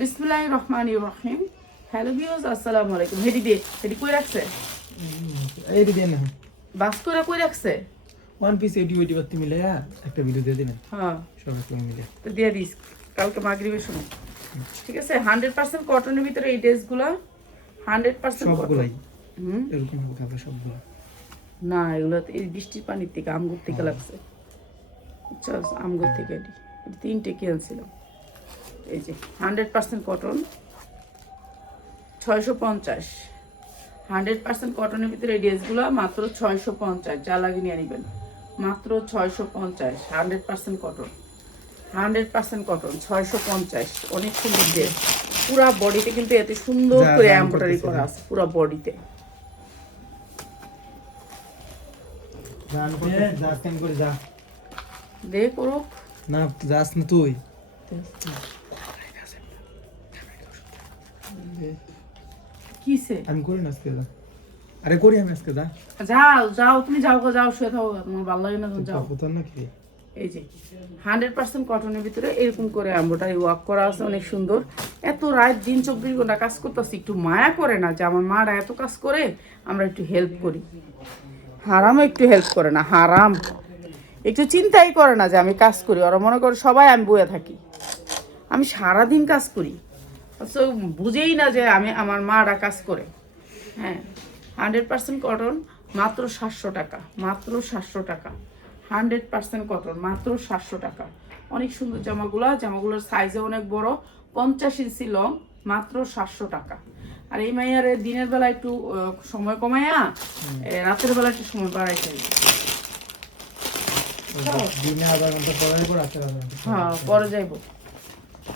বিসমিল্লাহির রহমানির রহিম। Hello viewers, আসসালামু আলাইকুম। হেডি দে, হেডি কই রাখছে? এইডি দেন না বাস করে কই রাখছে? ওয়ান পিস এডি ওইডি বাতি মিলায়া একটা ভিডিও দিয়ে দিবেন হ্যাঁ, সবাই করে মিলে। তো দিয়ে দিস কালকে মাগরিবের সময়। ঠিক আছে, 100% কটনের ভিতরে এই ড্রেসগুলো 100% কটন। সবগুলাই হুম, এরকম হবে সবগুলো। না এগুলো তো এই বৃষ্টির পানির থেকে আমগুর থেকে লাগছে। আচ্ছা, আমগুর থেকে এটি তিনটে কিনছিলাম। এই যে 100% কটন, 650। 100% কটনের ভিতরে এই ড্রেসগুলো মাত্র 650। যা লাগে নিয়ে নেবেন, মাত্র 650। 100% কটন, 100% কটন, 650। অনেক সুন্দর ড্রেস। পুরা বডিতে কিন্তু এত সুন্দর যা করে দাম এমব্রয়ডারি করতেছে করা আছে পুরা বডিতে। গান করতে যা স্ক্যান করে যা দে করুক। না যাস না তুই কিসে? আমি করি না আজকে যা। আরে করি আমি আজকে যা যাও যাও, তুমি যাও গো, যাও শুয়ে থাকো, তোমার ভালো লাগে না তুমি যাও। কবুতর নাকি এই যে 100% কটনের ভিতরে এরকম করে এমব্রয়ডারি ওয়ার্ক করা আছে, অনেক সুন্দর। এত রাত দিন 24 ঘন্টা কাজ করতেছি, একটু মায়া করে না যে আমার মারা এত কাজ করে, আমরা একটু হেল্প করি? হারামও একটু হেল্প করে না, হারাম একটু চিন্তাই করে না যে আমি কাজ করি। ওরা মনে করে সবাই আমি বয়ে থাকি, আমি সারাদিন কাজ করি। তো বুঝেই না যে আমি আমার মারা কাজ করে। হ্যাঁ, 100% কটন, মাত্র 700 টাকা, মাত্র 700 টাকা। 100% কটন, মাত্র 700 টাকা। অনেক সুন্দর জামাগুলোর সাইজে অনেক বড়, 50 ইঞ্চি লং, মাত্র 700 টাকা। আর এই মাইয়ার দিনের বেলা একটু সময় কমায়া রাতের বেলা একটু সময় বাড়াইতে হবে। দিনে আধা ঘন্টা পড়ার পর রাতে আধা ঘন্টা হ্যাঁ, পরে যাইব,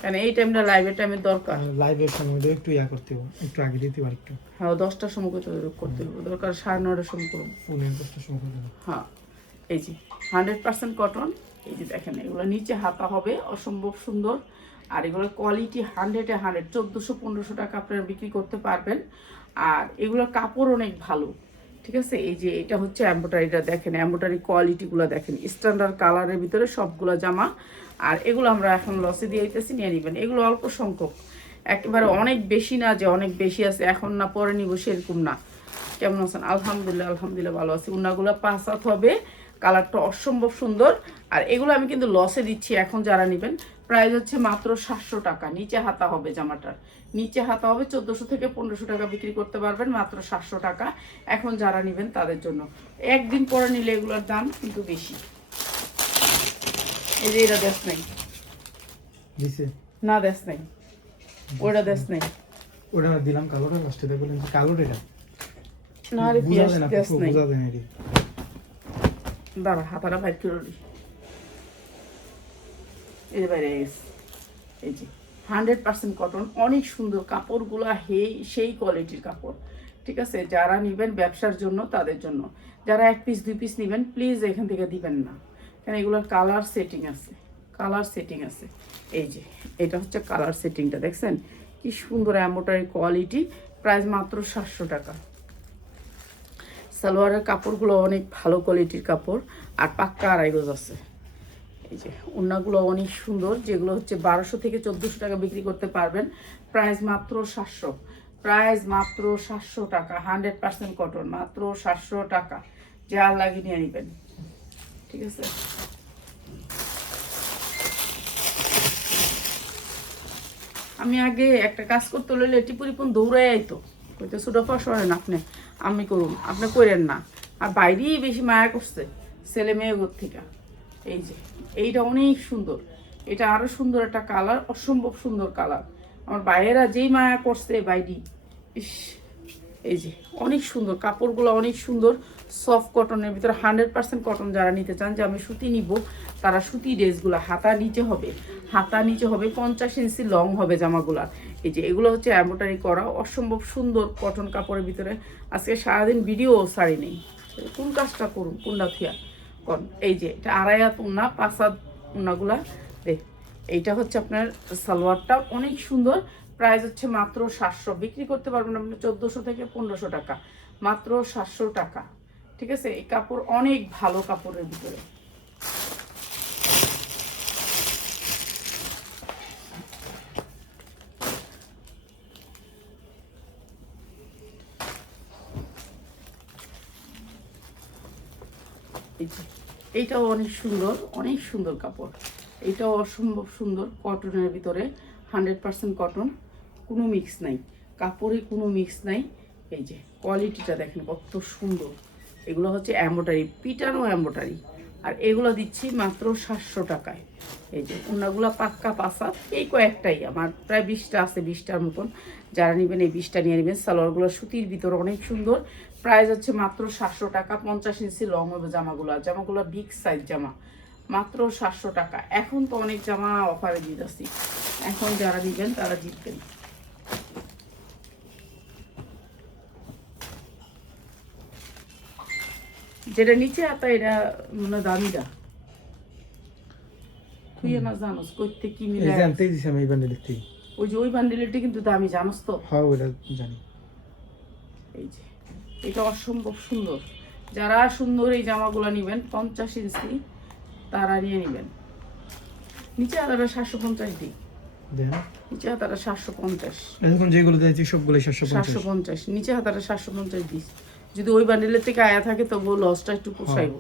কারণ এই টাইমটা লাইভের টাইমের দরকার। লাইভের সময় দিয়ে একটু ইয়া করতে হবে, একটু আগে দিতে পারি একটু হ্যাঁ, 10টার সময় করতে হবে, দরকার 9:30টার সময় করবো। ফোনে 10টার সময় করে দেবো। হ্যাঁ, এই যে 100% কটন। এই যে দেখেন, এগুলো নিচে হাতা হবে, অসম্ভব সুন্দর। আর এগুলোর কোয়ালিটি 100-এ 100, 1400-1500 টাকা আপনারা বিক্রি করতে পারবেন। আর এগুলোর কাপড় অনেক ভালো। ঠিক আছে, এই যে এটা হচ্ছে এমব্রয়ডারিটা দেখেন, এমব্রয়ডারি কোয়ালিটিগুলো দেখেন, স্ট্যান্ডার্ড কালারের ভিতরে সবগুলো জামা। আর এগুলো আমরা এখন লসে দিয়ে দিতেছি, নিয়ে নেবেন। এগুলো অল্প সংখ্যক, একেবারে অনেক বেশি না যে অনেক বেশি আছে এখন না পরে নিব সেরকম না। কেমন আছেন? আলহামদুলিল্লাহ, আলহামদুলিল্লাহ ভালো আছি। উন্নাগুলো 5 হাত হবে, কালারটা অসম্ভব সুন্দর। আর এগুলো আমি কিন্তু লসে দিচ্ছি এখন যারা নেবেন। প্রাইস হচ্ছে মাত্র 700 টাকা। নিচে হাতা হবে জামাটার, নিচে হাতা হবে, 1400 থেকে 1500 টাকা বিক্রি করতে পারবেন, মাত্র 700 টাকা। এখন যারা নেবেন তাদের জন্য। একদিন পরে নিলে এগুলোর দাম কিন্তু বেশি। এই যে এটা দেশ নেই, দিছে না দেশ নেই, ওটা দেশ নেই, ওটা দিলাম কালোটা লাস্টে দেখলেন কালোটা এটা না রে বুঝা পিয়াস যায় না দেশ নেই। বুঝা যায় না রে দাঁড়া, হাতাটা বাইর করে নি। এই যে বাইরে গেছে। এই যে 100% কটন, অনেক সুন্দর কাপড়গুলো, সেই কোয়ালিটির কাপড়। ঠিক আছে, যারা নেবেন ব্যবসার জন্য তাদের জন্য। যারা 1 পিস 2 পিস নেবেন প্লিজ এখান থেকে দিবেন না, কারণ এগুলোর কালার সেটিং আছে, কালার সেটিং আছে। এই যে এটা হচ্ছে কালার সেটিংটা, দেখছেন কি সুন্দর এমব্রয়ডারি কোয়ালিটি। প্রাইস মাত্র 700 টাকা। সালোয়ারের কাপড়গুলো অনেক ভালো কোয়ালিটির কাপড়, আর পাক্কা আড়াই গজ আছে। এই যে ওড়নাগুলো অনেক সুন্দর, যেগুলো হচ্ছে 1200 থেকে 1400 টাকা বিক্রি করতে পারবেন। প্রাইস মাত্র 700, প্রাইস মাত্র 700 টাকা। 100% কটন, মাত্র 700 টাকা। যা লাগে নিয়ে নেবেন। ঠিক আছে, আমি আগে একটা কাজ করতে হলে লেটি পরিপূর্ণ দৌড়াই আইতো, কইতে সুডাফা সরেন আপনি, আমি করুন, আপনি করেন না। আর বাইরেই বেশি মায়া করছে ছেলে মেয়ে গোর থেকে। এই যে এইটা অনেক সুন্দর, এটা আরো সুন্দর একটা কালার, অসম্ভব সুন্দর কালার। আমার বাইরেরা যেই মায়া করছে বাইরি, ইস। এই যে অনেক সুন্দর কাপড়গুলো, অনেক সুন্দর সফট কটনের ভিতরে। 100% কটন যারা নিতে চান যে আমি সুতি নিব, তারা সুতি ড্রেসগুলো হাতা নিচে হবে, হাতা নিচে হবে, 50 ইঞ্চি লং হবে জামাগুলা। এই যে এগুলো হচ্ছে এমব্রয়ডারি করা, অসম্ভব সুন্দর কটন কাপড়ের ভিতরে। আজকে সারাদিন ভিডিও সারি নেই, কোন কাজটা করুন, কোনটা থিয়া কন। এই যে এটা আড়াই হাত উন্না, 5 হাত উন্নাগুলা দেখ। এইটা হচ্ছে আপনার সালোয়ারটা, অনেক সুন্দর। প্রাইস হচ্ছে মাত্র 700, বিক্রি করতে পারবেন আপনি 1400 থেকে 1500 টাকা, মাত্র 700 টাকা। ঠিক আছে, এই কাপড় অনেক ভালো কাপড়ের ভিতরে। এই যে এইটাও অনেক সুন্দর কাপড়। এইটাও অসম্ভব সুন্দর, কটনের ভিতরে 100% কটন, কোনো মিক্স নাই, কাপড়ে কোনো মিক্স নাই। এই যে কোয়ালিটিটা দেখেন কত সুন্দর। এগুলো হচ্ছে এম্ব্রয়ডারি, পিটানো এম্ব্রয়ডারি, আর এগুলো দিচ্ছি মাত্র 700 টাকায়। এই যে ওনাগুলো পাক্কা পাসা, এই কয়েকটাই আমার প্রায় 20টা আছে, 20টার মতন। যারা নেবেন এই 20টা নিয়ে নেবেন। সালোয়ারগুলো সুতির ভিতরে অনেক সুন্দর। প্রাইস হচ্ছে মাত্র 700 টাকা। 50 ইঞ্চি লং হবে জামাগুলো বিগ সাইজ জামা, মাত্র 700 টাকা। এখন তো অনেক জামা অফারে দিতেছি, এখন যারা নেবেন তারা জিতবেন। যেটা নিচে হাতা এটা মানে দামিটা তুই না জানোস করতে কি মিলে এই জানতেই দিছি আমি এই বান্ডেলের থেকে। ওই যে ওই বান্ডিলটি কিন্তু দামি, জানোস তো? হ্যাঁ ওটা জানি। এই যে এটা অসম্ভব সুন্দর। যারা সুন্দর এই জামাগুলো নেবেন 50 ইঞ্চি তারা নিয়ে নেবেন। নিচে হাতাটা 750 দিই, দেন নিচে হাতাটা 750, এখন যেগুলো দিয়েছি সবগুলো 750। 750 নিচে হাতাটা 750 দিস। যদি ওই বান্ডিলের থেকে আয়া থাকে তবুও লসটা একটু পোষাইব,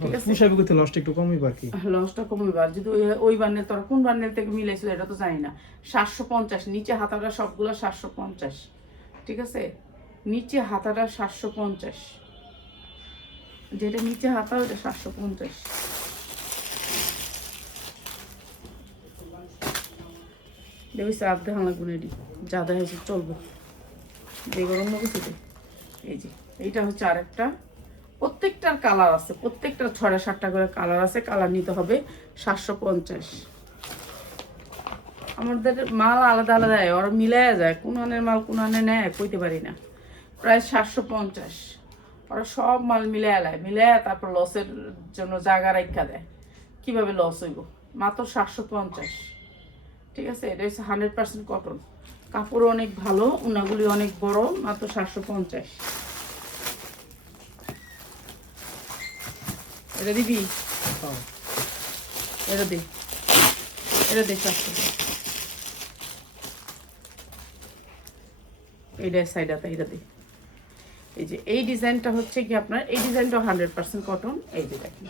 ঠিক আছে? পোষাইব কিন্তু লসটা একটু কমই পার কি। লসটা কমবে। আর যদি ওই বান্ডেল, তোরা কোন বান্ডেল থেকে মিলাইছিল এটা তো জানি না। 750 নিচে হাতাটা সবগুলো 750, ঠিক আছে? নিচে হাতাটা 750, যেটা নিচে হাতা ওটা 750। দেখবি চাপ দেখান লাগবে না, এটি যা দেখাইছে চলবো, দেখবার অন্য কিছুতে। এই যে এইটা হচ্ছে আরেকটা, প্রত্যেকটার কালার আছে, প্রত্যেকটার 6-7টা করে কালার আছে। কালার নিতে হবে 750। আমাদের মাল আলাদা আলাদা, ওরা মিলাই যায়, কোন আনের মাল কোন আনে নেয় কইতে পারি না। প্রায় 750, ওরা সব মাল মিলাই তারপর লসের জন্য জায়গা রাখা দেয়। কিভাবে লস হইব? মাত্র 750, ঠিক আছে? এটা হচ্ছে 100% কটন, কাপড় অনেক ভালো, উনাগুলি অনেক বড়, মাত্র 750। এটা দিবি? এটা দে, এটা দে 700। এইটা সাইডাতে এটা দে। এই যে এই ডিজাইনটা হচ্ছে কি আপনার, এই ডিজাইনটা 100% কটন। এই যে দেখেন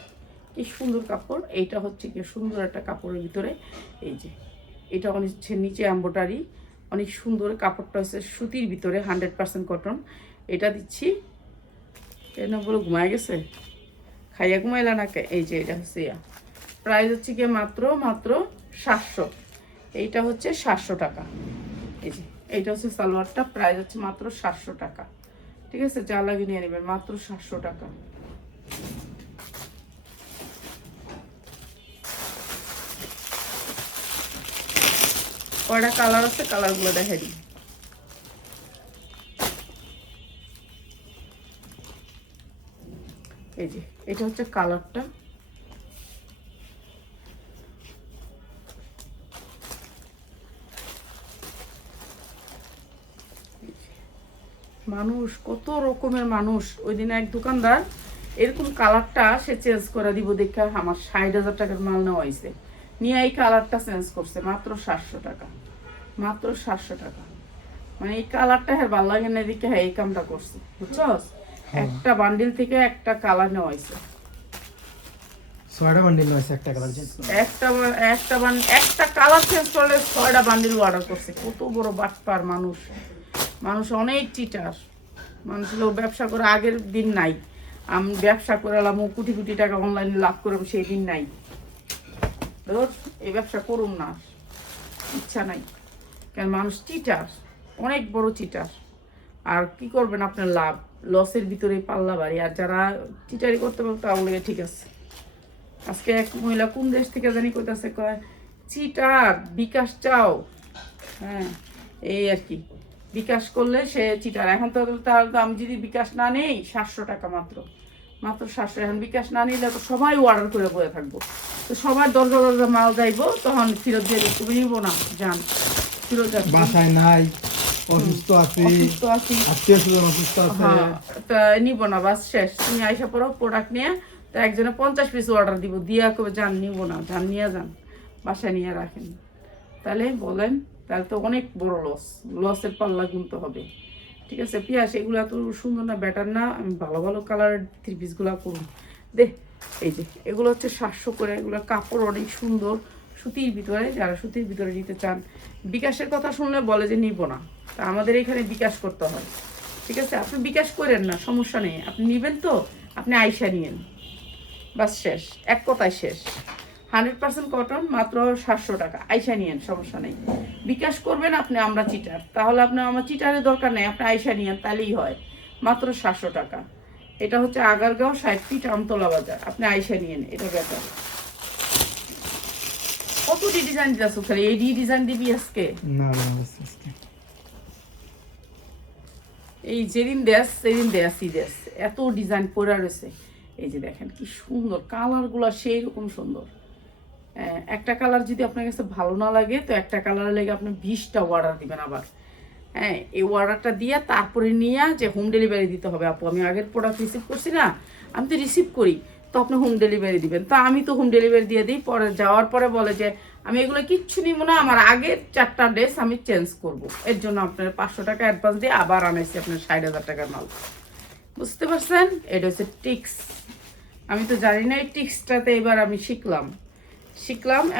কি সুন্দর কাপড়। এইটা হচ্ছে কি সুন্দর একটা কাপড়ের ভিতরে। এই যে এটা অনেক নিচে এমব্রয়ডারি, অনেক সুন্দর কাপড়টা হচ্ছে সুতির ভিতরে 100% কটন। এটা দিচ্ছি, কেন বলে ঘুমায় গেছে, খাইয়া ঘুমাইলা না কে? এই যে এটা হচ্ছে প্রাইস হচ্ছে কি মাত্র 700। এইটা হচ্ছে 700 টাকা। এই যে এইটা হচ্ছে সালোয়ারটা, প্রাইস হচ্ছে মাত্র 700 টাকা, ঠিক আছে? যা লাগে নিয়ে নেবেন, মাত্র 700 টাকা। কয়টা কালার আছে, কালারগুলো দেখাই দিই। এই যে এটা হচ্ছে কালারটা, মানুষ কত রকমের মানুষ। ওই দিন এক দোকানদার এরকম কালারটা সে চেঞ্জ করে দিব দেখা আমার 60,000 টাকার মাল নেওয়া হয়েছে, নিয়ে এই কালারটা চেঞ্জ করছে মাত্র 700 টাকা, মাত্র 700 টাকা। মানে এই কালারটা হ্যাঁ ভালো লাগে না দেখে হ্যাঁ এই কামটা করছে, বুঝছস? একটা বান্ডিল থেকে একটা কালার নেওয়া হয়েছে, 6টা বান্ডিল আছে, একটা কালার চেঞ্জ করে। একটা কালার চেঞ্জ করলে 6টা বান্ডিল অর্ডার করছে। কত বড় বাটপার মানুষ, মানুষ অনেক চিটার। মানুষ লোক ব্যবসা করে আগের দিন নাই, আমি ব্যবসা করলাম কোটি কোটি টাকা অনলাইনে লাভ করলাম সেই দিন নাই। ধর এই ব্যবসা করুন না, ইচ্ছা নাই, কারণ মানুষ চিটার, অনেক বড় চিটার। আর কি করবেন আপনার লাভ, লসের ভিতরে পাল্লা বাড়ি। আর যারা চিটারি করতে পারবে তাহলে ঠিক আছে। আজকে এক মহিলা কোন দেশ থেকে জানি কইতাছে, কয় চিটার বিকাশ চাও, হ্যাঁ এই আর কি, বিকাশ করলে সে চিটার। এখন তো তার আমি যদি বিকাশ না নেই 700 টাকা, মাত্র 700। এখন বিকাশ না নিলে তো সবাই অর্ডার করে বয়ে থাকবো, তো সবার দরজা মাল যাইবো, তখন ফেরত দিয়ে দিই, তুমি নিবো না, যান ফেরত যাচ্ছি, বাসায় নাই, অসুস্থ আছি, আত্মীয়-স্বজন অসুস্থ আছে, তা নিবো না, বাস শেষ। তুমি আইসা পড়ো প্রোডাক্ট নিয়ে, তো একজনে 50 পিস অর্ডার দিব, দিয়া কবে যান নিবো না, যান নিয়ে যান, বাসায় নিয়ে রাখেন। তাহলে বলেন, তাহলে তো অনেক বড় লসের পাল্লা গুনতে হবে, ঠিক আছে? পিয়াস এগুলো এত সুন্দর না, বেটার না? আমি ভালো ভালো কালারের 3 পিসগুলো করুন দে, এই যে এগুলো হচ্ছে 700 করে, এগুলো কাপড় অনেক সুন্দর সুতির ভিতরে। যারা সুতির ভিতরে নিতে চান, বিকাশের কথা শুনলে বলে যে নিব না, তা আমাদের এখানে বিকাশ করতে হয়। ঠিক আছে, আপনি বিকাশ করেন না, সমস্যা নেই, আপনি নেবেন তো আপনি আইসা নিয়েন, বাস শেষ, এক কথায় শেষ। 100% কটন, মাত্র 700 টাকা, আইসা নিয়েন, সমস্যা নেই। বিকাশ করবেন আপনি, আমরা চিটার, তাহলে আপনার আমার চিটারের দরকার নেই, আপনি আইসা নিয়েন, তাহলেই হয়। মাত্র 700 টাকা। এটা হচ্ছে আগারগাঁও 60 ফিট আমতলা বাজার, আপনি আইসা নিয়েন, এটা বেটার। কতটি ডিজাইন দিয়েছো, খালি এই ডিজাইন দিবি আজকে? না না আজকে এই যেদিন দেশ সেদিন দেশই দেশ, এত ডিজাইন পরে রয়েছে। এই যে দেখেন কি সুন্দর কালারগুলো, সেই রকম সুন্দর। একটা কালার যদি আপনার কাছে ভালো না লাগে, তো একটা কালারের লেগে আপনি 20টা অর্ডার দিবেন আবার। হ্যাঁ, এই অর্ডারটা দিয়ে তারপরে নিয়ে যে হোম ডেলিভারি দিতে হবে। আপু আমি আগের প্রোডাক্ট রিসিভ করছি না, আমি তো রিসিভ করি, তো আপনি হোম ডেলিভারি দিবেন। তো আমি তো হোম ডেলিভারি দিয়ে দিই, পরে যাওয়ার পরে বলে যে আমি এগুলো কিচ্ছু নিব না, আমার আগের 4টা ড্রেস আমি চেঞ্জ করব, এর জন্য আপনার 500 টাকা অ্যাডভান্স দিয়ে আবার আনাইছি আপনার 60,000 টাকার মাল। বুঝতে পারছেন? এটা হচ্ছে টিক্স। আমি তো জানি না এই টিক্সটাতে এবার আমি শিখলাম।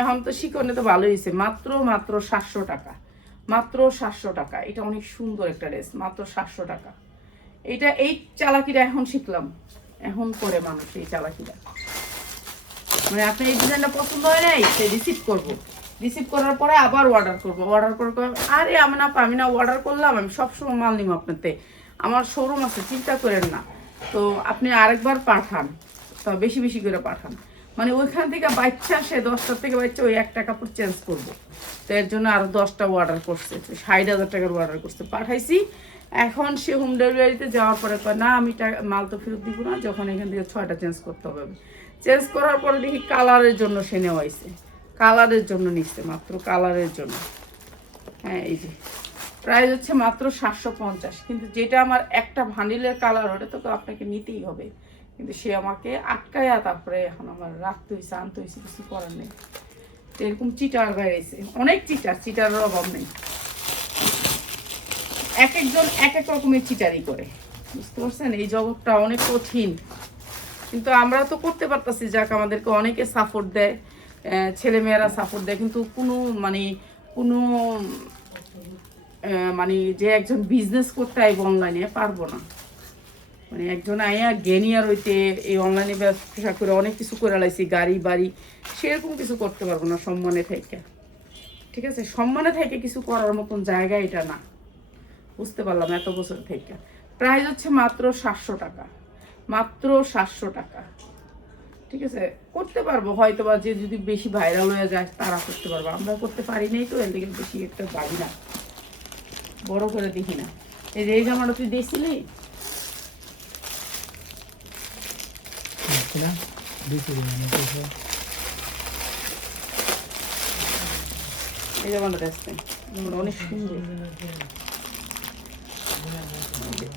এখন তো শিখনে তো ভালো হয়েছে। মাত্র 700 টাকা, মাত্র 700 টাকা। এটা অনেক সুন্দর একটা ড্রেস, মাত্র 700 টাকা। এটা এই চালাকিটা এখন শিখলাম, এখন করে মানুষ এই চালাকিটা। মানে আপনি এই ডিজাইনটা পছন্দ হয় নাই, সে রিসিভ করবো, রিসিভ করার পরে আবার অর্ডার করবো, অর্ডার করে আরে আমি না অর্ডার করলাম, আমি সবসময় মাল নিব আপনাতে, আমার শোরুম আছে, চিন্তা করেন না। তো আপনি আরেকবার পাঠান, তো বেশি বেশি করে পাঠান। মানে ওইখান থেকে বাচ্চা, সে 10টার থেকে বাচ্চা ওই একটা কাপড় চেঞ্জ করবো, তো এর জন্য আরো 10টা অর্ডার করছে, 60,000 টাকার অর্ডার করছে, পাঠাইছি। এখন সে হোম ডেলিভারিতে যাওয়ার পরে কয় না আমি মাল তো ফেরত দিব না, যখন এখান থেকে 6টা চেঞ্জ করতে হবে। চেঞ্জ করার পরে দেখি কালারের জন্য সে নেওয়াইছে, কালারের জন্য নিচ্ছে, মাত্র কালারের জন্য। হ্যাঁ, এই যে প্রাইস হচ্ছে মাত্র 750। কিন্তু যেটা আমার একটা ভান্ডিলের কালার, ওটা তো আপনাকে নিতেই হবে, কিন্তু সে আমাকে আটকায়া তারপরে এখন আমার রাখতে হয়েছে, আনতে হয়েছে, কিছু করার নেই। তো এরকম চিটার গাইছে, অনেক চিটারের অভাব নেই। এক একজন এক এক রকমের চিটারি করে, বুঝতে পারছেন? এই জগৎটা অনেক কঠিন, কিন্তু আমরা তো করতে পারতাছি। যাক, আমাদেরকে অনেকে সাপোর্ট দেয়, ছেলেমেয়েরা সাপোর্ট দেয়, কিন্তু কোনো মানে যে একজন বিজনেস করতে আইব অনলাইনে, পারবো না। মানে একজন আইয়া গেনিয়ার হইতে এই অনলাইনে ব্যবসা করে অনেক কিছু করে লাইছি, গাড়ি বাড়ি, সেরকম কিছু করতে পারবো না সম্মানে থেকে। ঠিক আছে, সম্মানে থেকে কিছু করার মতন জায়গা এটা না, বুঝতে পারলাম এত বছর থেকে। প্রাইস হচ্ছে মাত্র 700 টাকা, মাত্র 700 টাকা। ঠিক আছে, করতে পারবো হয়তো, বা যে যদি বেশি ভাইরাল হয়ে যায় তারা করতে পারবো, আমরা করতে পারি নাই, তো এর দিকে বেশি একটা ভাবি না, বড় করে দেখি না। এই যে এই জামাটা তুই দেখছিলি, এই জামাটা দেখছেন, অনেক সুন্দর।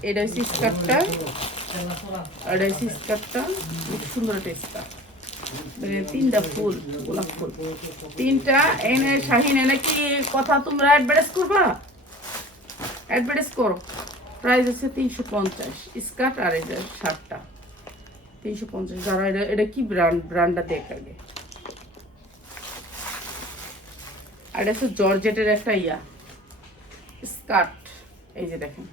এটা হচ্ছে স্কার্টটা, আর এটা হচ্ছে স্কার্টটা, খুব সুন্দর একটা স্কার্ট। 3টা ফুল, গোলাপ ফুল 3টা। এনে শাহিন, এনে কি কথা তোমরা অ্যাডভার্টাইজ করবা? অ্যাডভার্টাইজ করো। প্রাইস হচ্ছে 350 স্কার্ট, আর এটা শার্টটা 350। যারা এটা কি ব্র্যান্ডটা দেখ আগে। আর এটা হচ্ছে জর্জেটের একটা স্কার্ট, এই যে দেখেন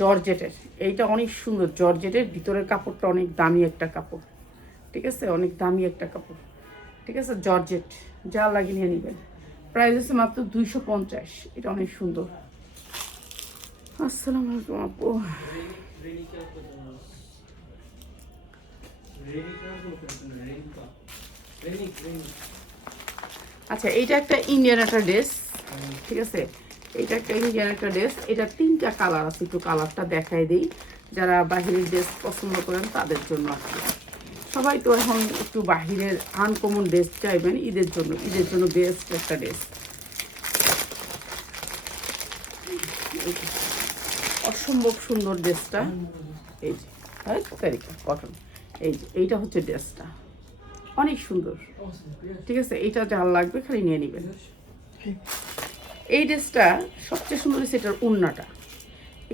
জর্জেটের, এইটা অনেক সুন্দর। জর্জেটের ভিতরের কাপড়টা অনেক দামি একটা কাপড়, ঠিক আছে, অনেক দামি একটা কাপড়। ঠিক আছে, জর্জেট, যা লাগে নিয়ে নেবেন। প্রাইস হচ্ছে মাত্র 250। এটা অনেক সুন্দর। আসসালামু আলাইকুম আপু। আচ্ছা, এইটা একটা ইন্ডিয়ান একটা ড্রেস, ঠিক আছে, এটা একটা ইন্ডিয়ান একটা ড্রেস। এটা 3টা কালার আছে, একটু কালারটা দেখাই দিই, যারা বাহিরের ড্রেস পছন্দ করেন তাদের জন্য আর কি। সবাই তো এখন একটু বাহিরের আনকমন ড্রেস চাইবেন ঈদের জন্য বেস্ট একটা ড্রেস। অসম্ভব সুন্দর ড্রেসটা, এই যে তারিকা কটন, এই যে এইটা হচ্ছে ড্রেসটা, অনেক সুন্দর। ঠিক আছে, এইটা যার লাগবে খালি নিয়ে নেবেন। এই ড্রেসটা সবচেয়ে সুন্দর হচ্ছে এটার ওড়নাটা,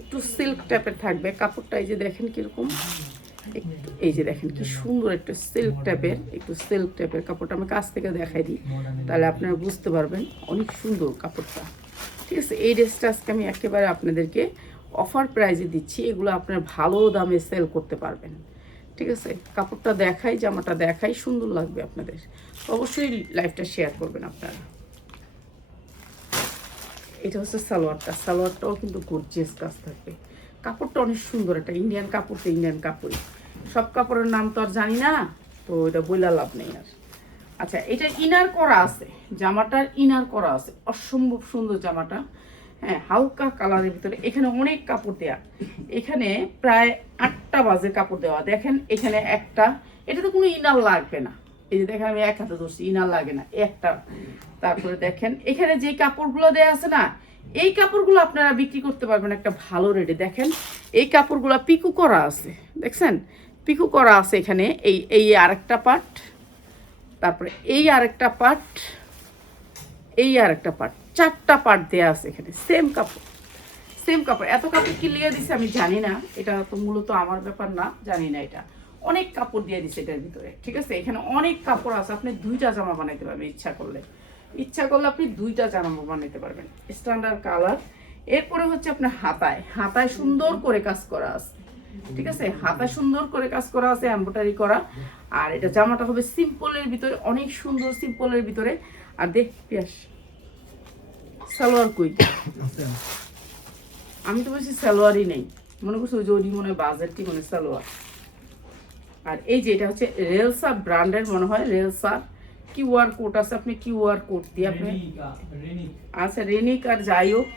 একটু সিল্ক টাইপের থাকবে কাপড়টা, এই যে দেখেন কিরকম, এই যে দেখেন কি সুন্দর একটু সিল্ক টাইপের কাপড়টা আমি কাছ থেকে দেখাই দিই, তাহলে আপনারা বুঝতে পারবেন অনেক সুন্দর কাপড়টা। ঠিক আছে, এই ড্রেসটা আজকে আমি একেবারে আপনাদেরকে অফার প্রাইজে দিচ্ছি, এগুলো আপনারা ভালো দামে সেল করতে পারবেন। ঠিক আছে, কাপড়টা দেখাই, জামাটা দেখাই, সুন্দর লাগবে আপনাদের, অবশ্যই লাইভটা শেয়ার করবেন আপনারা। এটা হচ্ছে সালোয়ারটাও কিন্তু গর্জিয়াস কাজ থাকবে, কাপড়টা অনেক সুন্দর, একটা ইন্ডিয়ান কাপড় তো ইন্ডিয়ান কাপড়ই, সব কাপড়ের নাম তো আর জানি না, তো এটা বইলা লাভ নেই আর। আচ্ছা, এটা ইনার করা আছে, জামাটার ইনার করা আছে, অসম্ভব সুন্দর জামাটা। হ্যাঁ, হালকা কালারের ভিতরে, এখানে অনেক কাপড় দেয়া, এখানে প্রায় 8টা বাজের কাপড় দেওয়া, দেখেন এখানে একটা, এটা তো কোনো ইনার লাগবে না, এই যে দেখেন আমি এক হাতে ধরছি, ইনার লাগে না একটা। তারপরে দেখেন এখানে যে কাপড়গুলো দেয়া আছে না, এই কাপড়গুলো আপনারা বিক্রি করতে পারবেন একটা ভালো রেটে। দেখেন এই কাপড়গুলো পিকু করা আছে, দেখছেন পিকু করা আছে এখানে, এই এই আরেকটা পার্ট, তারপরে এই আরেকটা পার্ট, এই আরেকটা পার্ট, 4টা পার্ট দেয়া আছে এখানে, সেম কাপড়। এত কাপড় কি লিয়ে দিছে আমি জানি না, এটা তো মূলত আমার ব্যাপার না, জানি না, এটা অনেক কাপড় দিয়ে দিছে এটার ভিতরে। ঠিক আছে, এখানে অনেক কাপড় আছে, আপনি 2টা জামা বানাইতে পারবেন ইচ্ছা করলে আপনি 2টা জামা বানাইতে পারবেন, স্ট্যান্ডার্ড কালার। এরপরে হচ্ছে আপনার হাতায় সুন্দর করে কাজ করা আছে। ঠিক আছে, হাতায় সুন্দর করে কাজ করা আছে, এমব্রয়ডারি করা। আর এটা জামাটা হবে সিম্পলের ভিতরে, অনেক সুন্দর সিম্পলের ভিতরে। আর দেখ পিয়াস, সালোয়ার কই, আমি তো বলছি সালোয়ারই নেই, মনে করছি ওই যে ওই মনে হয় বাজারটি মনে সালোয়ার। আর এই যে এটা হচ্ছে রেলসা ব্র্যান্ডের, মনে হয় রেলসা, কিউআর কোড আছে, আপনি কিউআর কোড দিয়ে আপনি, আচ্ছা রেনিক, আর যাই হোক,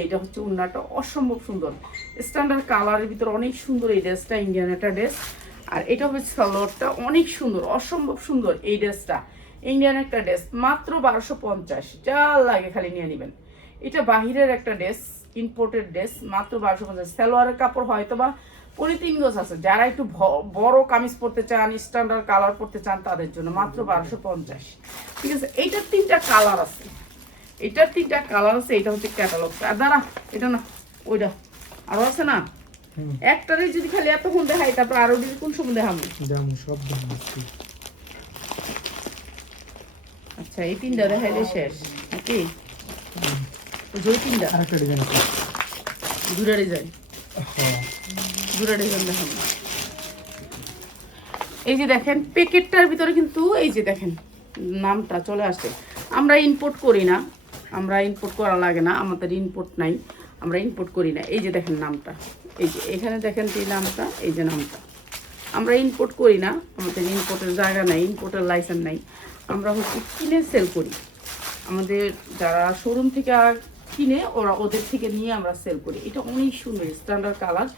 এইটা হচ্ছে ওড়নাটা অসম্ভব সুন্দর, স্ট্যান্ডার্ড কালারের ভিতরে অনেক সুন্দর এই ড্রেসটা, ইন্ডিয়ান একটা ড্রেস। আর এটা হচ্ছে সালোয়ারটা অনেক সুন্দর, অসম্ভব সুন্দর এই ড্রেসটা, ইন্ডিয়ান একটা ড্রেস, মাত্র 1250, যা লাগে খালি নিয়ে নেবেন। এটা বাহিরের একটা ড্রেস, ইম্পোর্টেড ড্রেস, মাত্র 1250। সালোয়ারের কাপড় হয়তো বা 3 গজ আছে, যারা একটু বড় কামিজ পরতে চান, স্ট্যান্ডার্ড কালার পরতে চান, তাদের জন্য মাত্র 1250। ঠিক আছে, এইটার 3টা কালার আছে, এটা হচ্ছে ক্যাটালগটা, দাঁড়া এটা না ওইটা আরো আছে না, একটারে যদি খালি এতক্ষণ দেখাই, তারপর আরো কোন সময় দেখাবো, সব আচ্ছা এই 3টা দেখাইলে শেষ নাকি? ওই 3টা আরেকটা ডিজাইন আছে, দুটা ডিজাইন দেখাবো। এই যে দেখেন প্যাকেটটার ভিতরে কিন্তু এই যে দেখেন নামটা চলে আসছে, আমরা ইম্পোর্ট করি না, আমরা ইম্পোর্ট করা লাগে না, আমাদের ইম্পোর্ট নাই, আমরা ইম্পোর্ট করি না। এই যে দেখেন নামটা, এই যে এখানে দেখেন এই নামটা, এই যে নামটা, আমরা ইম্পোর্ট করি না, আমাদের ইম্পোর্টের জায়গা নাই, ইম্পোর্টের লাইসেন্স নাই, আমরা হচ্ছে কিনে সেল করি, আমাদের যারা শোরুম থেকে কিনে ওরা ওদের থেকে নিয়ে আমরা সেল করি। এটা অনেক সুন্দর স্ট্যান্ডার্ড কালার,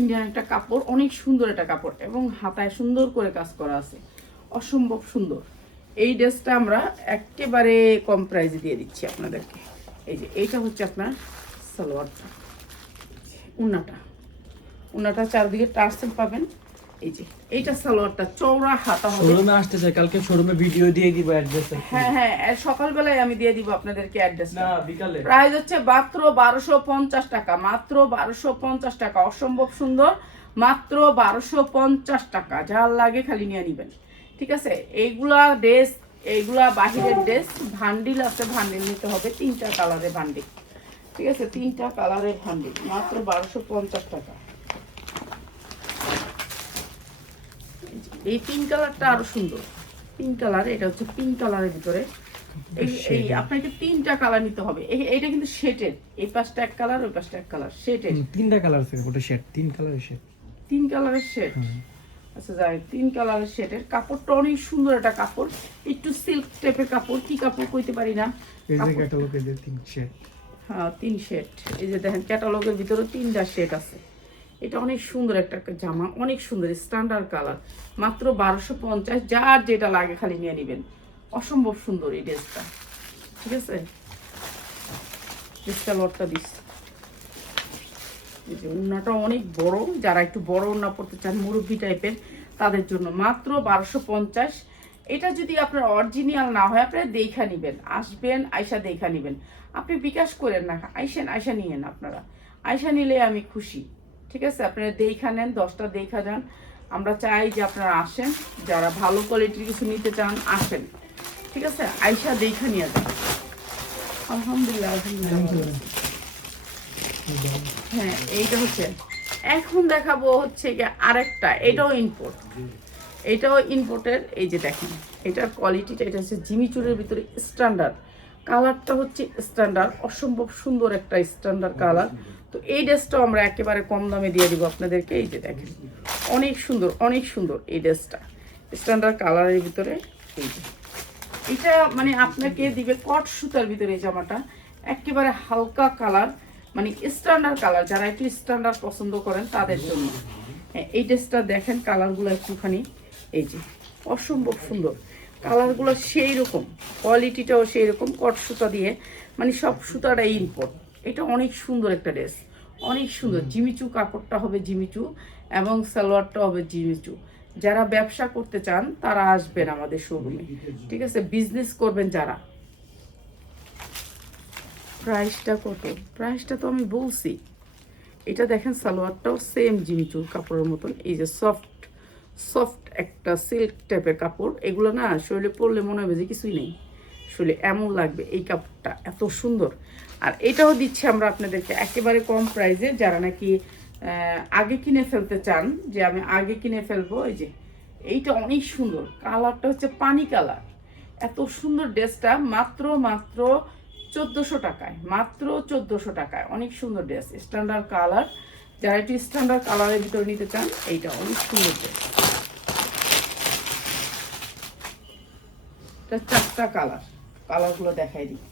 ইন্ডিয়ান একটা কাপড়, অনেক সুন্দর একটা কাপড়, এবং হাতায় সুন্দর করে কাজ করা আছে, অসম্ভব সুন্দর। এই ড্রেসটা আমরা একেবারে কম প্রাইসে দিয়ে দিচ্ছি আপনাদেরকে। এই যে এইটা হচ্ছে আপনার সালোয়ারটা, উন্নাটা চারদিকে টার্সেল পাবেন। এই যে এইটা সালোয়ারটা, চওড়া হাতা হবে। শোরুমে আসতে চাই, কালকে শোরুমে ভিডিও দিয়ে দিব অ্যাড্রেস। হ্যাঁ, সকালবেলায় আমি দিয়ে দিব আপনাদেরকে অ্যাড্রেস। না, বিকালে। প্রাইস হচ্ছে মাত্র 1250 টাকা, মাত্র 1250 টাকা, অসম্ভব সুন্দর, মাত্র 1250 টাকা, যার লাগে খালি নিয়ে নেবেন। ঠিক আছে, এইগুলা বাহিরের ড্রেস, ভান্ডিল আছে, ভান্ডিল নিতে হবে, 3টা কালারের ভান্ডিল। ঠিক আছে, 3টা কালারের ভান্ডিল, মাত্র 1250 টাকা। এই পিঙ্ক কালারটা আরো সুন্দর, পিঙ্ক কালার, এটা হচ্ছে পিঙ্ক কালারের ভিতরে, এই আপনাকে 3টা কালার নিতে হবে। এইটা কিন্তু শেডের, এই পাশটা এক কালার, ওই পাশটা এক কালার, শেডের 3টা কালার আছে, ওটা শেড, 3 কালারের শেড, 3 কালারের শেড। আচ্ছা যাই, 3 কালারের শেডের কাপড়টা অনেক সুন্দর একটা কাপড়, একটু সিল্ক টাইপের কাপড়, কি কাপড় কইতে পারি না। এই যে ক্যাটালগে যে 3 শেড, হ্যাঁ 3 শেড, এই যে দেখেন ক্যাটালগের ভিতরে 3টা শেড আছে। এটা অনেক সুন্দর একটা জামা, অনেক সুন্দর স্ট্যান্ডার্ড কালার, মাত্র 1250, যার যেটা লাগে খালি নিয়ে নেবেন, অসম্ভব সুন্দর এই ড্রেসটা। ঠিক আছে, ড্রেসটা লটটা দিচ্ছি, এই যে ওড়নাটা অনেক বড়, যারা একটু বড় ওড়না পড়তে চান মুরব্বি টাইপের, তাদের জন্য মাত্র 1250। এটা যদি আপনার অরিজিনাল না হয়, আপনারা দেখা নেবেন, আসবেন আয়সা দেখা নেবেন, আপনি বিকাশ করেন না, আয়সা নিয়েন, আপনারা আয়সা নিলে আমি খুশি। ঠিক আছে, আপনারা দেখা নেন, 10টা দেখা যান, আমরা চাই যে আপনারা আসেন, যারা ভালো কোয়ালিটির কিছু নিতে চান আসেন, ঠিক আছে? আইসা দেখা নিয়ে যান। আলহামদুলিল্লাহ আলহামদুলিল্লাহ। হ্যাঁ, এইটা হচ্ছে এখন দেখাবো হচ্ছে গিয়ে আরেকটা, এটাও ইম্পোর্ট, এটাও ইম্পোর্টের। এই যে দেখেন এটার কোয়ালিটিটা, এটা হচ্ছে জিমিচুরের ভিতরে স্ট্যান্ডার্ড, কালারটা হচ্ছে স্ট্যান্ডার্ড, অসম্ভব সুন্দর একটা স্ট্যান্ডার্ড কালার। তো এই ড্রেসটাও আমরা একেবারে কম দামে দিয়ে দিব আপনাদেরকে। এই যে দেখেন অনেক সুন্দর, অনেক সুন্দর এই ড্রেসটা, স্ট্যান্ডার্ড কালারের ভিতরে। এই যে এটা মানে আপনাকে দিবে কট সুতার ভিতরে এই জামাটা, একেবারে হালকা কালার, মানে স্ট্যান্ডার্ড কালার, যারা একটু স্ট্যান্ডার্ড পছন্দ করেন তাদের জন্য। এই ড্রেসটা দেখেন কালারগুলো একটুখানি, এই যে অসম্ভব সুন্দর কালারগুলো, সেই রকম কোয়ালিটিটাও সেই রকম, কট সুতা দিয়ে, মানে সব সুতাটাই ইম্পোর্ট। এটা অনেক সুন্দর একটা ড্রেস, অনেক সুন্দর। জিমিচু কাপড়টা হবে জিমিচু এবং সালোয়ারটা হবে জিমিচু। যারা ব্যবসা করতে চান তারা আসবেন আমাদের শোরুমে, ঠিক আছে? বিজনেস করবেন যারা। প্রাইসটা কত? প্রাইসটা তো আমি বলছি। এটা দেখেন সালোয়ারটাও সেম জিমিচুর কাপড়ের মতন, এই যে সফট সফট একটা সিল্ক টাইপের কাপড়। এগুলো না শরীরে পরলে মনে হবে যে কিছুই নেই, শরীরে এমন লাগবে। এই কাপড়টা এত সুন্দর। আর এটাও দিচ্ছি আমরা আপনাদেরকে একেবারে কম প্রাইসে, যারা নাকি আগে কিনে ফেলতে চান, যে আমি আগে কিনে ফেলবো। এই যে এইটা অনেক সুন্দর, কালারটা হচ্ছে পানি কালার, এত সুন্দর ড্রেসটা মাত্র 1400 টাকায়, মাত্র 1400 টাকায়। অনেক সুন্দর ড্রেস, স্ট্যান্ডার্ড কালার, যারা একটু স্ট্যান্ডার্ড কালারের ভিতরে নিতে চান এইটা অনেক সুন্দর ড্রেস। এটা 4টা কালার, কালারগুলো দেখাই দিই।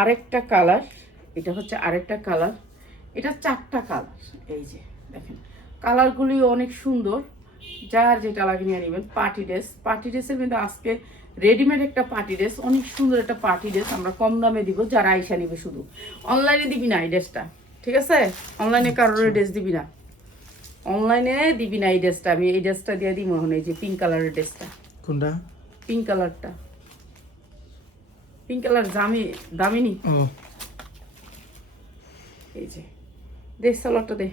আরেকটা কালার, এটা হচ্ছে আরেকটা কালার, এটা 4টা কালার। এই যে দেখেন কালারগুলি অনেক সুন্দর, যার যেটা লাগে নিয়ে নেবেন। পার্টি ড্রেস, পার্টি ড্রেসের মধ্যে আজকে রেডিমেড একটা পার্টি ড্রেস, অনেক সুন্দর একটা পার্টি ড্রেস আমরা কম দামে দিব। যারা আইসা নিবে, শুধু অনলাইনে দিবি না এই ড্রেসটা, ঠিক আছে? অনলাইনে কারোর ড্রেস দিবি না, অনলাইনে দিবি না এই ড্রেসটা। আমি এই ড্রেসটা দিয়ে দিই মনে হয়, যে পিঙ্ক কালারের ড্রেসটা। কোনটা? পিঙ্ক কালারটা, পিঙ্ক কালার দামিনি। এই যে দে সালোয়ারটা দে।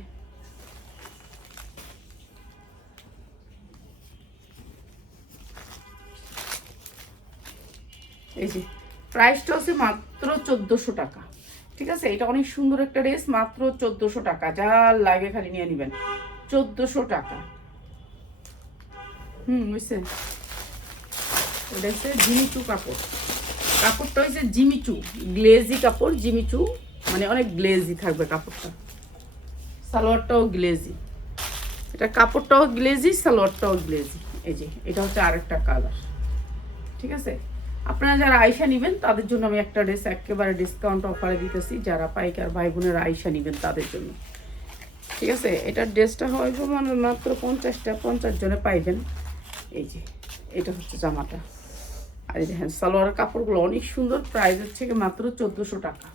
এই যে প্রাইসটা হচ্ছে মাত্র 1400 টাকা, ঠিক আছে? এটা অনেক সুন্দর একটা ড্রেস, মাত্র 1400 টাকা। যা লাগে খালি নিয়ে নেবেন, 1400 টাকা। বুঝছেন? এটা হচ্ছে জিমিচু কাপড়, কাপড়টা হচ্ছে জিমিচু, গ্লেজি কাপড়, জিমিচু মানে অনেক গ্লেজি থাকবে কাপড়টা। সালোয়ারটাও গ্লেজি, এটা কাপড়টাও গ্লেজি, সালোয়ারটাও গ্লেজি। এই যে এটা হচ্ছে আরেকটা কালার, ঠিক আছে? আপনারা যারা আয়শা নেবেন তাদের জন্য আমি একটা ড্রেস একেবারে ডিসকাউন্ট অফারে দিতেছি, যারা পাইকার ভাই বোনেরা আয়শা নেবেন তাদের জন্য, ঠিক আছে? এটার ড্রেসটা হয়তো মানে মাত্র 50 জনে পাইবেন। এই যে এটা হচ্ছে জামাটা, আর এই দেখেন সালোয়ারের কাপড়গুলো অনেক সুন্দর। প্রাইস হচ্ছে মাত্র 1400 টাকা।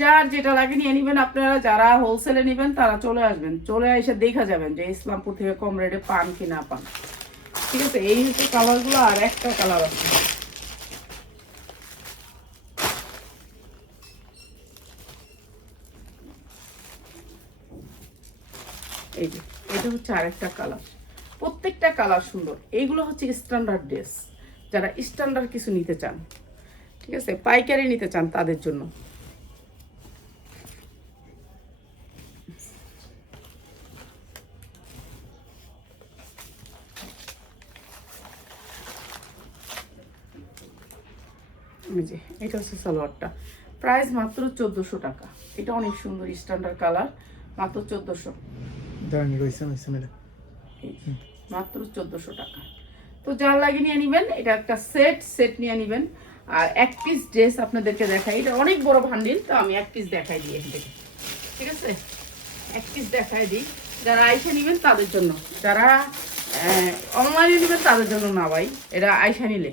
যার যেটা লাগে নিয়ে নেবেন। আপনারা যারা হোলসেলে নেবেন তারা চলে আসবেন, চলে এসে দেখা যাবেন যে ইসলামপুর থেকে কম রেটে পান কি না পান, ঠিক আছে? এই হচ্ছে কালারগুলো। আর একটা কালার আছে, এই যে এটা হচ্ছে আরেকটা কালার। প্রত্যেকটা কালার সুন্দর। এইগুলো হচ্ছে স্ট্যান্ডার্ড ড্রেস, যারা স্ট্যান্ডার্ড কিছু নিতে চান, ঠিক আছে? পাইকারি নিতে চান তাদের জন্য। এই যে এটা হচ্ছে সালোয়ারটা, প্রাইস মাত্র 1400 টাকা। এটা অনেক সুন্দর স্ট্যান্ডার্ড কালার, মাত্র 1400, মাত্র 1400 টাকা। তো যা লাগে নিয়ে নেবেন। এটা একটা সেট নিয়ে নেবেন। আর এক পিস ড্রেস আপনাদেরকে দেখাই, এটা অনেক বড় ভান্ডিল, তো আমি এক পিস দেখাই দিই এখান থেকে, ঠিক আছে? এক পিস দেখাই দিই। যারা আয়শা নেবেন তাদের জন্য, যারা অনলাইনে নেবেন তাদের জন্য না ভাই, এটা আয়শা নিলে,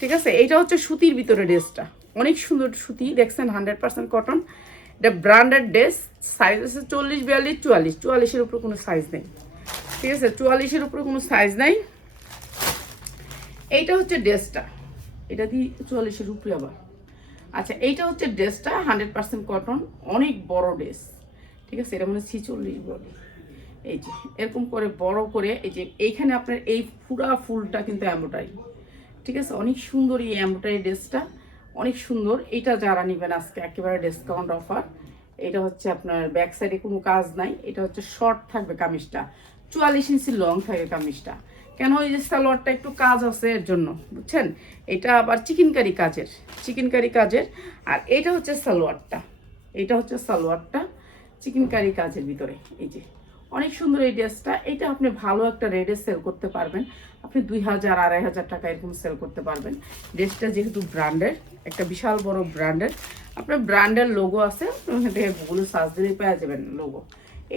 ঠিক আছে? এইটা হচ্ছে সুতির ভিতরে ড্রেসটা, অনেক সুন্দর সুতি, দেখছেন 100% কটন। এটা ব্র্যান্ডেড ড্রেস, সাইজ আছে 40, 42, 44, 44-এর উপরে কোনো সাইজ নেই, ঠিক আছে? 44-এর উপরে কোনো সাইজ নাই। এইটা হচ্ছে ড্রেসটা, এটা দিয়ে 44-এর উপরে আবার। আচ্ছা এইটা হচ্ছে ড্রেসটা 100% কটন, অনেক বড় ড্রেস, ঠিক আছে, এটা মানে 46 বডি। এই যে এরকম করে বড় করে এই যে এইখানে আপনার এই পুরা ফুলটা কিন্তু এমব্রয়ডারি, ঠিক আছে, অনেক সুন্দর এই এমব্রয়ডারি ড্রেসটা, অনেক সুন্দর। এটা যারা নেবেন আজকে একেবারে ডিসকাউন্ট অফার। এটা হচ্ছে আপনার ব্যাক সাইডে কোনো কাজ নাই, এটা হচ্ছে শর্ট থাকবে কামিজটা, 44 ইঞ্চি লং থাকে কামিজটা। কেন এই যে সালোয়ারটা একটু কাজ আছে এর জন্য, বুঝছেন, এটা আবার চিকেনকারি কাজের। আর এটা হচ্ছে সালোয়ারটা, চিকেনকারি কাজের ভিতরে। এই যে অনেক সুন্দর এই ড্রেসটা, এটা আপনি ভালো একটা রেটে সেল করতে পারবেন, আপনি 2000 2500 টাকা এরকম সেল করতে পারবেন। ড্রেসটা যেহেতু ব্র্যান্ডের, একটা বিশাল বড় ব্র্যান্ডের, আপনার ব্র্যান্ডের লোগো আছে, ওখান থেকে গুগলে সার্চ দিলেই পেয়ে যাবেন লোগো।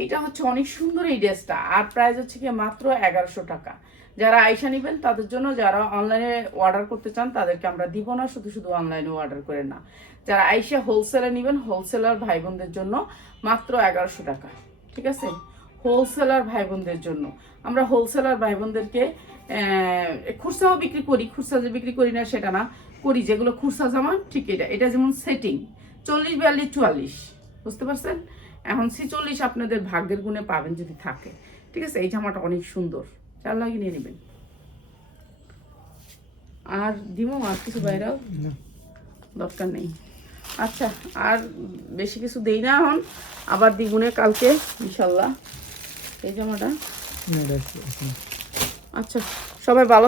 এইটা হচ্ছে অনেক সুন্দর এই ড্রেসটা, আর প্রাইস হচ্ছে কি মাত্র 1100 টাকা। যারা আইসা নেবেন তাদের জন্য, যারা অনলাইনে অর্ডার করতে চান তাদেরকে আমরা দিব না, শুধু অনলাইনে অর্ডার করে না। যারা আইসা হোলসেলে নেবেন, হোলসেলার ভাই বোনদের জন্য মাত্র 1100 টাকা, ঠিক আছে, হোলসেলার ভাই বোনদের জন্য। আমরা হোলসেলার ভাই বোনদেরকে খুচরাও বিক্রি করি, খুচরা যে বিক্রি করি না সেটা না, করি যেগুলো খুচরা জামা, ঠিক এটা যেমন সেটিং 40 42 44, বুঝতে পারছেন। এখন 46 আপনাদের ভাগ্যের গুণে পাবেন যদি থাকে, ঠিক আছে। এই জামাটা অনেক সুন্দর, চার লাগিয়ে নিয়ে নেবেন। আর দিমো আর কিছু বাইরেও দরকার নেই। আচ্ছা, আর বেশি কিছু দেই না, এখন আবার দ্বিগুণে কালকে ইনশাল্লাহ এই জামাটা। আচ্ছা, সবাই ভালো